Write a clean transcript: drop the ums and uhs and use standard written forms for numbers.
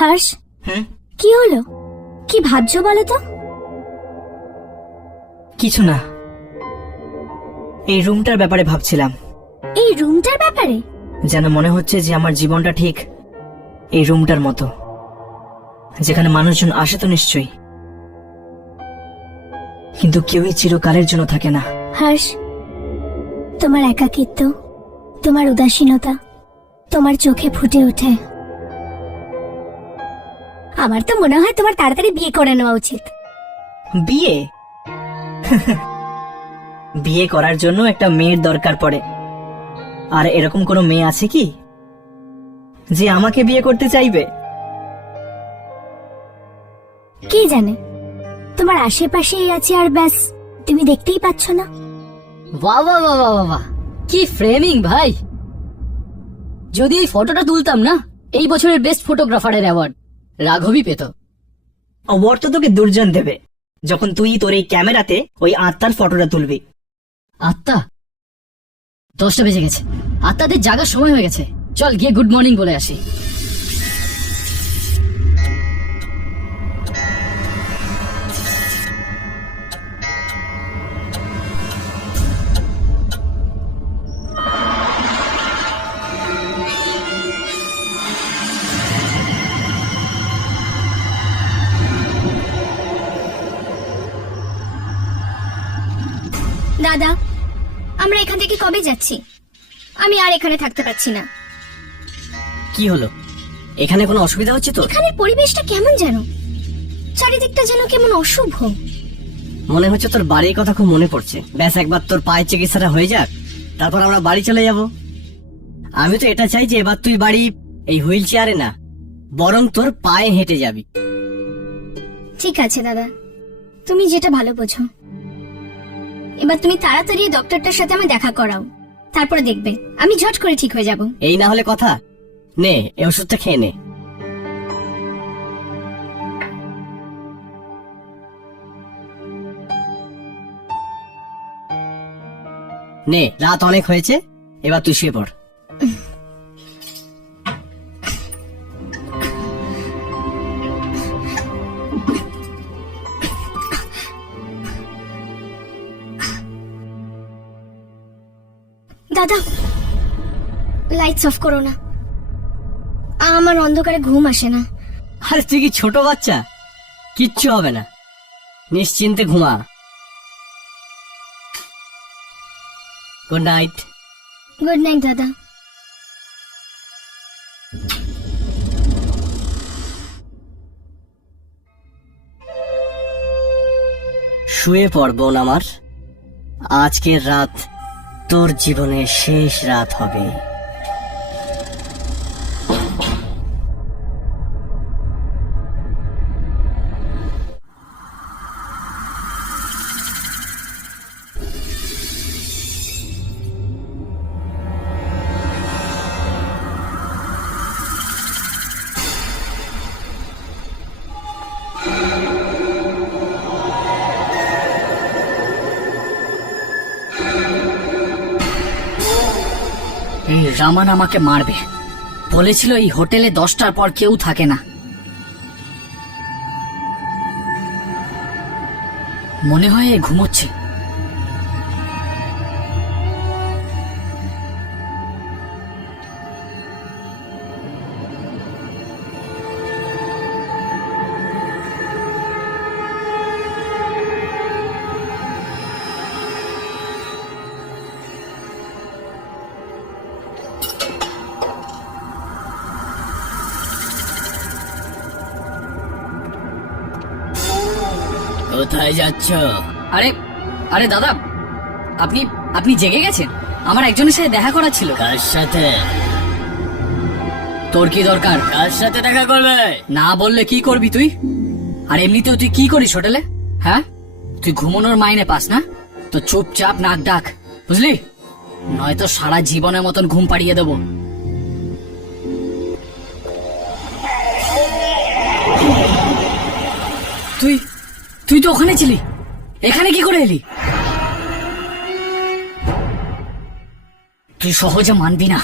হর্ষ, কি হলো? কি ভাবছো বলো তো? কিছু না, এই রুমটার ব্যাপারে ভাবছিলাম। এই রুমটার ব্যাপারে? যেন মনে হচ্ছে যে আমার জীবনটা ঠিক এই রুমটার মতো, যেখানে মানুষজন আসে তো নিশ্চয়ই, কিন্তু কেউই চিরকালের জন্য থাকে না। হর্ষ, তোমার একাকিত্ব, তোমার উদাসীনতা তোমার চোখে ফুটে ওঠে। আমার তো মনে হয় তোমার তাড়াতাড়ি বিয়ে করে নেওয়া উচিত। বিয়ে? বিয়ে করার জন্য একটা মেয়ের দরকার পড়ে, আর এরকম কোনো মেয়ে আছে কি যে আমাকে বিয়ে করতে চাইবে? কে জানে, তোমার আশেপাশেই আছে আর ব্যাস, তুমি দেখতেই পাচ্ছ না। বাহ বাহ বাহ বাহ বাহ, কি ফ্রেমিং ভাই! যদি এই ফটোটা তুলতাম না, এই বছরের বেস্ট ফটোগ্রাফারের অ্যাওয়ার্ড রাঘবই পেত। অ্যাওয়ার্ড তো তোকে দুর্জন দেবে যখন তুই তোর এই ক্যামেরাতে ওই আত্মার ফটোটা তুলবি। আত্মা? 10টা বেজে গেছে, আত্মাদের জাগার সময় হয়ে গেছে। চল গিয়ে গুড মর্নিং বলে আসি। দাদা, আমরা এখান থেকে কবে যাচ্ছি? আমি আর এখানে থাকতে পারছি না। কি হলো? এখানে কোনো অসুবিধা হচ্ছে তো? এখানের পরিবেশটা কেমন যেন, চারিদিকটা যেন কেমন অশুভ। মনে হচ্ছে তোর বাড়ির কথা খুব মনে পড়ছে। ব্যাস একবার তোর পায়ের চিকিৎসাটা হয়ে যাক, তারপর আমরা বাড়ি চলে যাব। আমি তো এটা চাই যে এবার তুই বাড়ি এই হুইল চেয়ারে না, বরং তোর পায়ে হেঁটে যাবি। ঠিক আছে দাদা, তুমি যেটা ভালো বোঝো। এবার তুমি তাড়াতাড়ি ডক্টরটার সাথে আমি দেখা করাও, তারপরে দেখবে আমি ঝট করে ঠিক হয়ে যাব। এই না হলে কথা। নে, এই ওষুধটা খেয়ে নে। নে, রাত অনেক হয়েছে, এবার তুই শুয়ে পড়। দাদা, লাইটস অফ করো না, আমার অন্ধকারে ঘুম আসে না। আরে তুই কি ছোট বাচ্চা? কিচ্ছু হবে না, নিশ্চিন্তে ঘুমা। Good night. গুড নাইট দাদা। শুয়ে পড় বোন আমার, আজকের রাত তোর জীবনের শেষ রাত হবে। এই রামান আমাকে মারবে বলেছিল। এই হোটেলে 10টার পর কেউ থাকে না। মনে হয় এ ঘুমোচ্ছে। কোথায় যাচ্ছ? আরে আরে দাদা, আপনি আপনি জেগে গেছেন? আমার একজনের সাথে দেখা করার ছিল। কার সাথে? তোর কি দরকার? কার সাথে দেখা করবে? না বললে কি করবি তুই? আর এমনিতেও তুই কি করিস হোটেলে? হ্যাঁ, তুই ঘুমানোর মাইনে পাস না? তো চুপচাপ নাক ডাক, বুঝলি? নয়তো সারা জীবনের মতন ঘুম পাড়িয়ে দেবো। তুই তুই তো ওখানে ছিলি, এখানে কি করে এলি? তুই সহজে মানবি না।